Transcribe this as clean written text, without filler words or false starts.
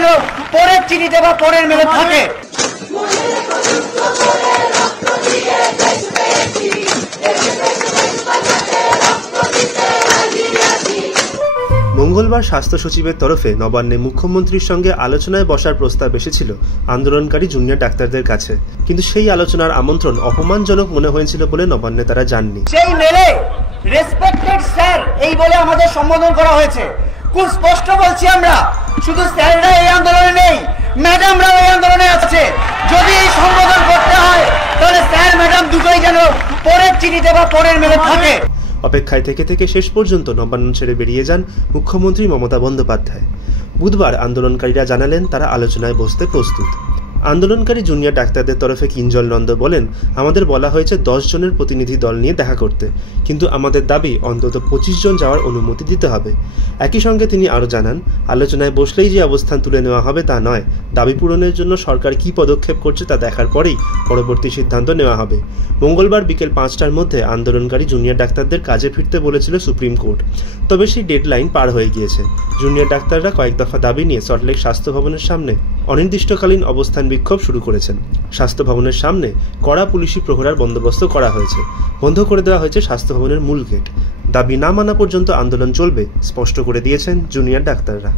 যেন পরের চিঠিতে বা পরের মেলে থাকে। মঙ্গলবার স্বাস্থ্য সচিবের তরফে নবান্নে মুখ্যমন্ত্রীর সঙ্গে আলোচনায় বসার প্রস্তাব এসেছিল আন্দোলনকারী জুনিয়র ডাক্তারদের কাছে, কিন্তু সেই আলোচনার আমন্ত্রণ অপমানজনক মনে হয়েছিল বলে নবান্নে তারা যাননি। সেই মেলে রেসপেক্টেড স্যার এই বলে আমাদের সম্বোধন করা হয়েছে। খুব স্পষ্ট বলছি, আমরা শুধু স্যাররা এই আন্দোলনে নেই, ম্যাডামরাও এই আন্দোলনে আছে। যদি এই সম্বোধন করতে হয় তাহলে স্যার ম্যাডাম দুটোই যেন পরের চিঠিতে বা পরের মেলে থাকে। অপেক্ষায় থেকে থেকে শেষ পর্যন্ত নবান্ন ছেড়ে বেরিয়ে যান মুখ্যমন্ত্রী মমতা বন্দ্যোপাধ্যায়। বুধবার আন্দোলনকারীরা জানালেন তারা আলোচনায় বসতে প্রস্তুত। আন্দোলনকারী জুনিয়র ডাক্তারদের তরফে কিঞ্জল নন্দ বলেন, আমাদের বলা হয়েছে 10 জনের প্রতিনিধি দল নিয়ে দেখা করতে, কিন্তু আমাদের দাবি অন্তত 25 জন যাওয়ার অনুমতি দিতে হবে। একই সঙ্গে তিনি আরও জানান, আলোচনায় বসলেই যে অবস্থান তুলে নেওয়া হবে তা নয়, দাবি পূরণের জন্য সরকার কী পদক্ষেপ করছে তা দেখার পরেই পরবর্তী সিদ্ধান্ত নেওয়া হবে। মঙ্গলবার বিকেল 5টার মধ্যে আন্দোলনকারী জুনিয়র ডাক্তারদের কাজে ফিরতে বলেছিল সুপ্রিম কোর্ট, তবে সেই ডেডলাইন পার হয়ে গিয়েছে। জুনিয়র ডাক্তাররা কয়েক দফা দাবি নিয়ে সল্টলেক স্বাস্থ্য ভবনের সামনে অনির্দিষ্টকালীন অবস্থান বিক্ষোভ শুরু করেছেন। স্বাস্থ্য ভবনের সামনে কড়া পুলিশি প্রহরার বন্দোবস্ত করা হয়েছে। বন্ধ করে দেওয়া হয়েছে স্বাস্থ্য ভবনের মূল গেট। দাবি না মানা পর্যন্ত আন্দোলন চলবে স্পষ্ট করে দিয়েছেন জুনিয়র ডাক্তাররা।